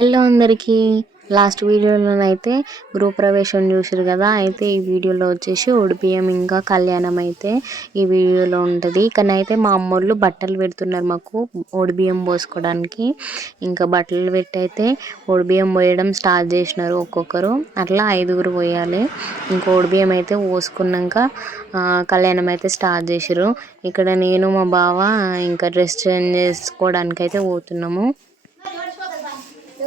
Hello అందరికీ last వీడియోలోనైతే గృహప్రవేశం చూసారు కదా అయితే ఈ వీడియోలో వచ్చేసి ఉడిపియం ఇంకా కళ్యాణం అయితే ఈ వీడియోలో ఉంటుంది. ఇక్కడైతే మా అమ్మోళ్ళు బట్టలు పెడుతున్నారు మాకు ఒడిబియ్యం పోసుకోవడానికి ఇంకా బట్టలు పెట్టి అయితే ఒడిబియ్యం పోయడం స్టార్ట్ చేసినారు ఒక్కొక్కరు. అట్లా ఐదుగురు పోయాలి. ఇంకా ఒడిబియ్యం అయితే పోసుకున్నాక కళ్యాణం అయితే స్టార్ట్ చేసారు ఇక్కడ నేను మా బావ ఇంకా డ్రెస్ చేంజ్ చేసుకోవడానికి అయితే పోతున్నాము.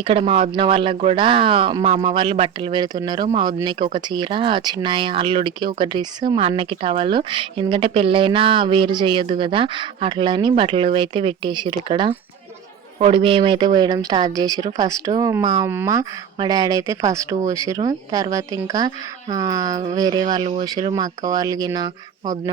ఇక్కడ మా వదిన వాళ్ళకి కూడా మా అమ్మ వాళ్ళు బట్టలు పెడుతున్నారు. మా వదినకి ఒక చీర చిన్న అల్లుడికి ఒక డ్రెస్ మా అన్నకి టవల్. ఎందుకంటే పెళ్ళైనా వేరు చేయొద్దు కదా. అట్లని బట్టలు అయితే పెట్టేసిర్రు ఇక్కడ. పొడి బియ్యం అయితే వేయడం స్టార్ట్ చేసిర్రు. ఫస్ట్ మా అమ్మ మా డాడీ అయితే ఫస్ట్ పోసిర్రు. తర్వాత ఇంకా వేరే వాళ్ళు పోసిర్రు. మా అక్క వాళ్ళు గిన మా వదిన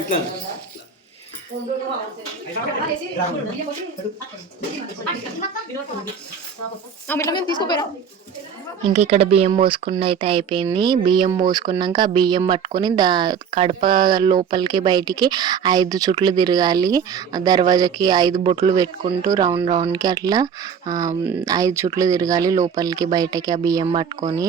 ఇట్లా. ఇక్కడ బియ్యం పోసుకున్న అయితే అయిపోయింది. బియ్యం పోసుకున్నాక ఆ బియ్యం పట్టుకొని దా కడప లోపలికి బయటికి ఐదు చుట్లు తిరగాలి. దర్వాజాకి ఐదు బొట్లు పెట్టుకుంటూ రౌండ్ రౌండ్కి అట్లా ఐదు చుట్లు తిరగాలి లోపలికి బయటకి ఆ బియ్యం పట్టుకొని.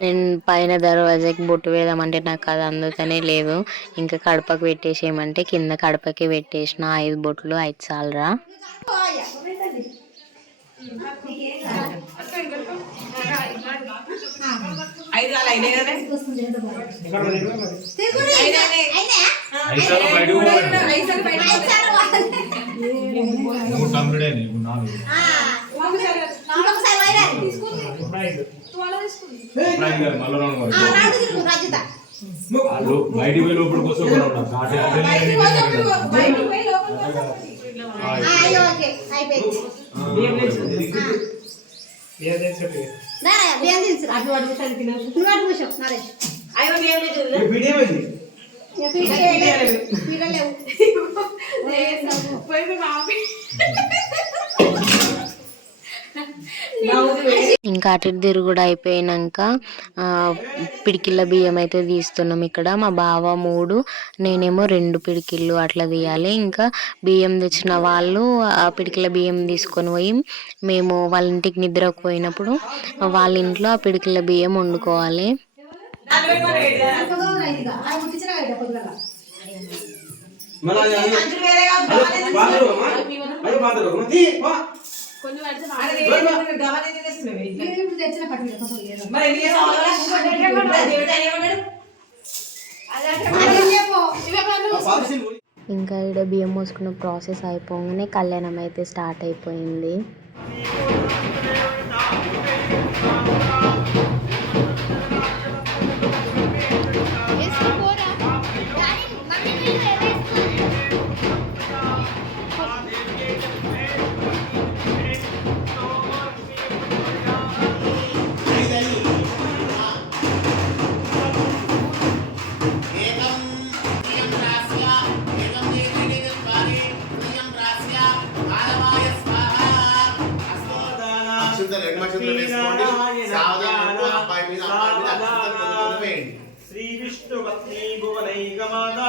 నేను పైన దర్వాజాకి బొట్టు వేద్దామంటే నాకు అది అందుకనే లేదు. ఇంకా కడపకి పెట్టేసేయమంటే కింద కడపకి పెట్టేసిన ఐదు బొట్లు ఐదు సాలరా. ఐసారు గారు. రౌండ్ వాడు. వాళ్ళు బయటికి పోయి లోపల కోసం అదే ఇంకా అటు ఇటు తిరుగుడు అయిపోయినాక పిడికిళ్ళ బియ్యం అయితే తీస్తున్నాం ఇక్కడ. మా బావ మూడు నేనేమో రెండు పిడికిళ్ళు అట్లా తీయాలి. ఇంకా బియ్యం తెచ్చిన వాళ్ళు ఆ పిడికిల బియ్యం తీసుకొని పోయి మేము వాళ్ళ ఇంటికి నిద్రకు పోయినప్పుడు వాళ్ళ ఇంట్లో ఆ పిడికిల బియ్యం వండుకోవాలి. ఇంకా ఇక్కడ బియ్యం మోసుకున్న ప్రాసెస్ అయిపోగానే కళ్యాణం అయితే స్టార్ట్ అయిపోయింది. కొంచెం వేయండి శ్రీ విష్ణు పత్ని భువనైకమాత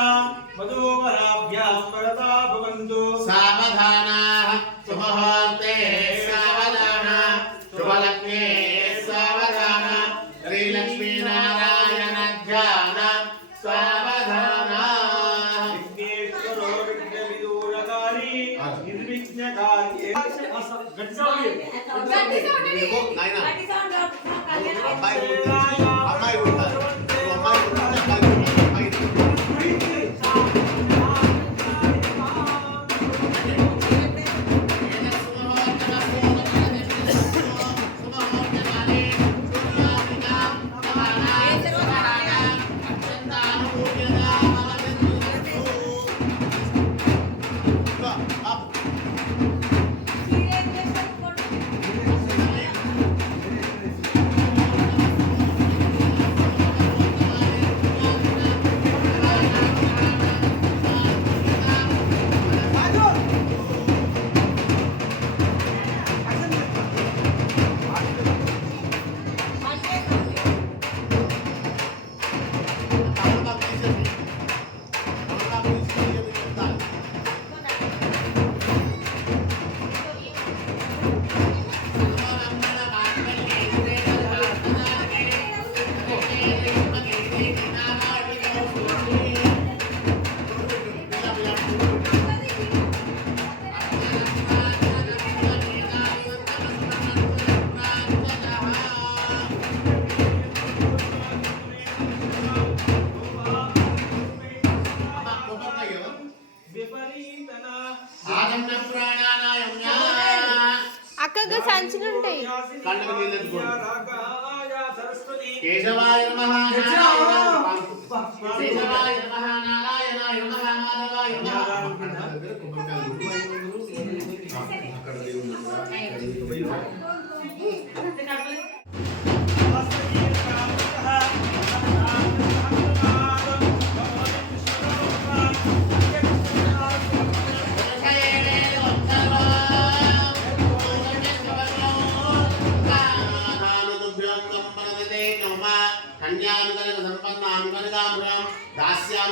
మధుపరాభ్యాం వరదా భవంతు సావధానాః శుభముహూర్తే సావధానాః శుభలగ్నే సావధానాః శ్రీలక్ష్మీనారాయణ ధ్యాన సావధానాః విఘ్నేశ్వరో విఘ్న విదూరకారి నిర్విఘ్నకార్యే ఇదిగో నాయనా అబ్బాయి గురించి అమ్మాయి ఉంటారు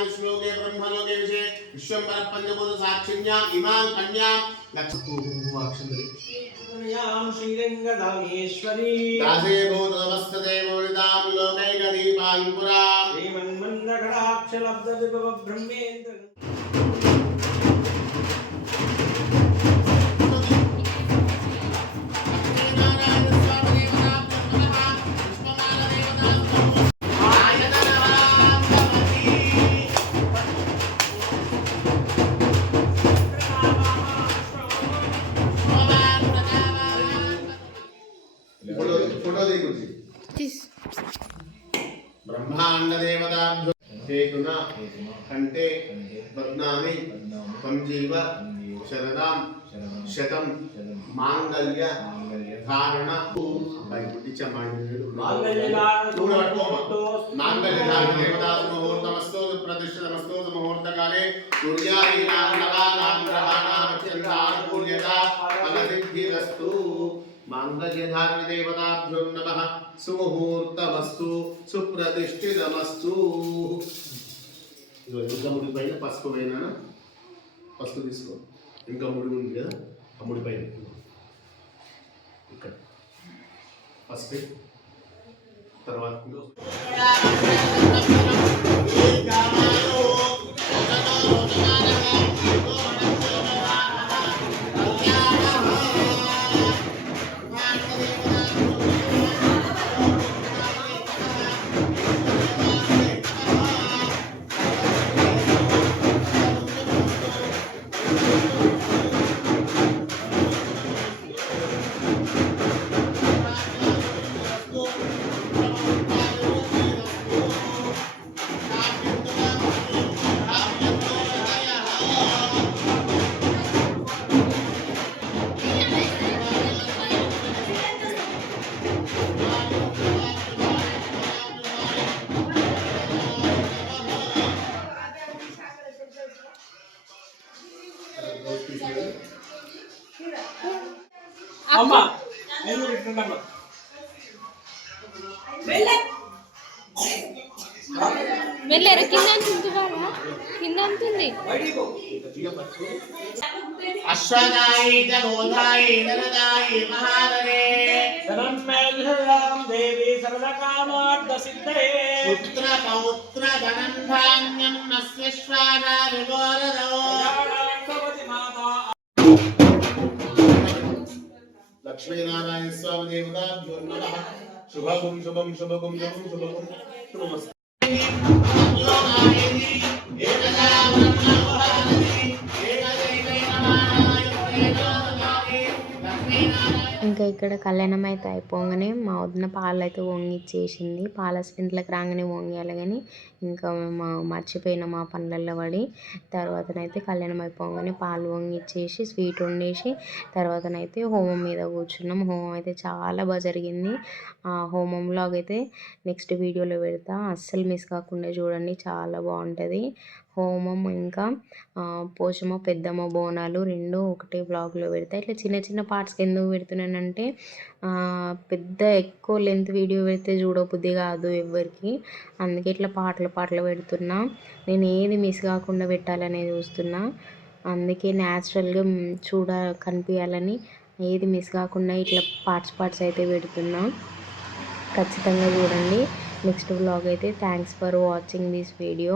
శ్లోకే బ్రహ్మలోకే విషయ విశ్వంబర పంచభూత సాక్షిణ్యాం ఇమాం కన్యాం లక్ష్మీ శ్రీరంగదామేశ్వరీ దాసే భూతమస్తదే మౌలిదాం లోకైకదీపాం పురాం శ్రీమన్మందకటాక్షలబ్ద తీస్- బ్రహ్మాండ కంటే పద్నామి. పంజీవ శరదాం శతం మాంగళ్య ధారణ. ముహూర్తకాలే సూర్యాదీనాం నవానాం గ్రహాణాం ఫలసిద్ధిరస్తు మాంగళ్యధారణదేవతాభ్యో నమ సుముహూర్తమస్తు సుప్రతిష్ఠితమస్తు ఇదిగో ఇంకా ముడి పైన పసుపు పైన పసుపు తీసుకో. ఇంకా ముడి ఉంది కదా ఆ ముడి పైన ఇక్కడ. పసుపు. తర్వాత అమ్మ నేను ఇట్లున్నాను వెళ్ళారా? కింద అంతుందా కింద అంతుంది అశ్వదాయి జగోధాయి నరదాయి మహారరే ధనన్మేధాం దేవి సర్వకామార్థ సిద్ధయే. పుత్ర పౌత్ర ధనం ధాన్యం నస్విశ్వానారిగోరదో భగవతి లక్ష్మీనారాయణ స్వామి దేవతాభ్యో నమః. శుభం శుభం శుభం శుభం శుభం. శుభమస్తు ఇంకా ఇక్కడ కళ్యాణం అయితే అయిపోగానే మా వదిన పాలు అయితే వంగిచ్చేసింది. పాల స్ప్రింట్లకు రాగానే వంగేయాలి కానీ ఇంకా మేము మర్చిపోయిన మా పనులలో పడి తర్వాతనైతే కళ్యాణం అయిపోగానే పాలు వంగిచ్చేసి స్వీట్ వండేసి తర్వాతనైతే హోమం మీద కూర్చున్నాం. హోమం అయితే చాలా బాగా జరిగింది. ఆ హోమం vlog అయితే నెక్స్ట్ వీడియోలో పెడతా. అస్సలు మిస్ కాకుండా చూడండి చాలా బాగుంటుంది. హోమం ఇంకా పోషమ పోచమ్మ పెద్దమ్మ బోనాలు రెండు ఒకటే బ్లాగ్లో పెడతా. ఇట్లా చిన్న చిన్న పార్ట్స్కి ఎందుకు పెడుతున్నానంటే పెద్ద ఎక్కువ లెంత్ వీడియో పెడితే చూడబుద్ధి కాదు ఎవరికి అందుకే ఇట్లా పాటలు పాటలు పెడుతున్నా. నేను ఏది మిస్ కాకుండా పెట్టాలని చూస్తున్నా. అందుకే న్యాచురల్గా చూడ కనిపించాలని ఏది మిస్ కాకుండా ఇట్లా పార్ట్స్ పార్ట్స్ అయితే పెడుతున్నా. ఖచ్చితంగా చూడండి. నెక్స్ట్ బ్లాగ్ అయితే thanks for watching this video.